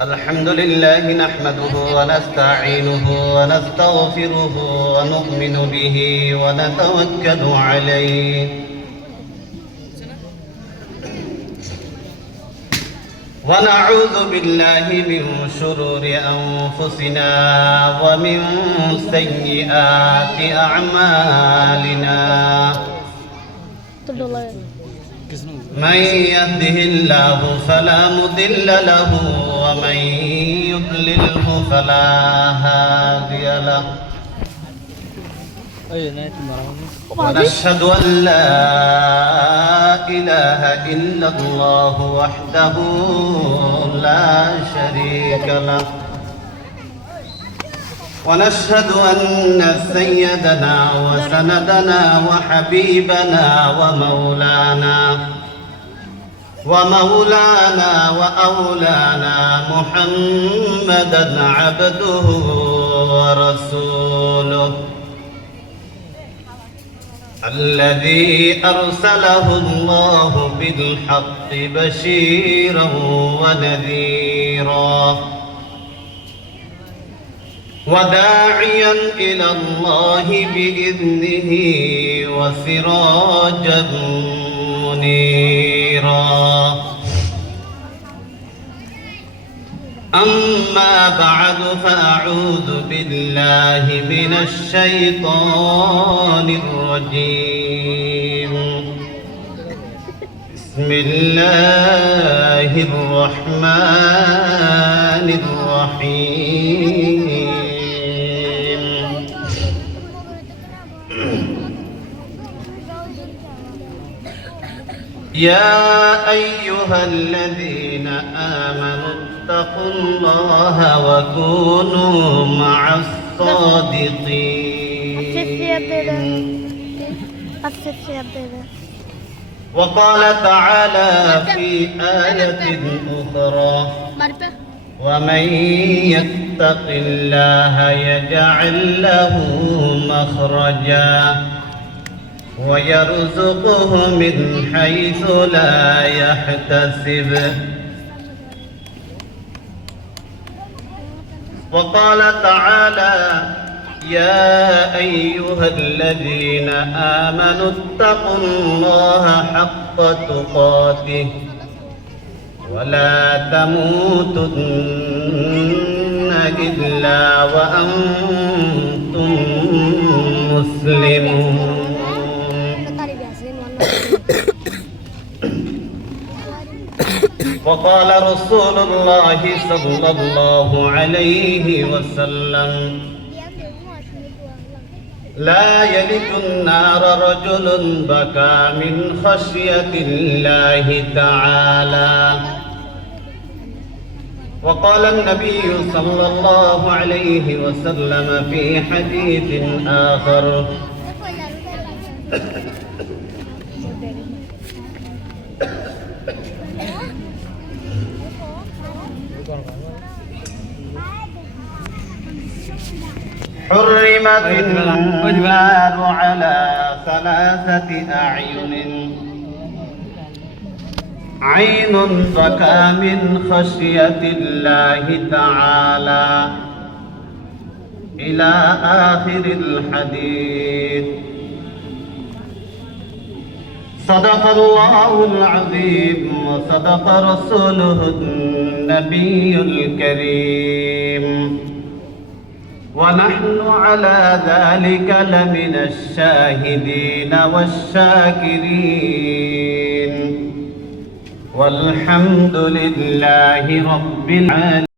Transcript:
الحمد لله نحمده ونستعينه ونستغفره ونؤمن به ونتوكل عليه ونعوذ بالله من شرور أنفسنا ومن سيئات أعمالنا من يهده الله فلا مضل له ومن يضلله فلا هادي له ونشهد أن لا إله إلا الله وحده لا شريك له ونشهد أن سيدنا وسندنا وحبيبنا ومولانا وأولانا محمدا عبده ورسوله الذي أرسله الله بالحق بشيرا ونذيرا وداعيا إلى الله بإذنه وسراجا منيرا أما بعد فأعوذ بالله من الشيطان الرجيم بسم الله الرحمن الرحيم يا أيها الذين آمنوا اتقوا الله وكونوا مع الصادقين وقال تعالى في آية أخرى ومن يتق الله يجعل له مخرجا ويرزقه من حيث لا يحتسب وقال تعالى يا أيها الذين آمنوا اتقوا الله حق تقاته ولا تموتن إلا وأنتم مسلمون وقال رسول الله صلى الله عليه وسلم لا يلج النار رجل بكى من خشية الله تعالى وقال النبي صلى الله عليه وسلم في حديث آخر حرمت النار على ثلاثة أعين عين بكى من خشية الله تعالى إلى آخر الحديث صدق الله العظيم وصدق رسوله النبي الكريم ونحن على ذلك لمن الشاهدين والشاكرين والحمد لله رب العالمين.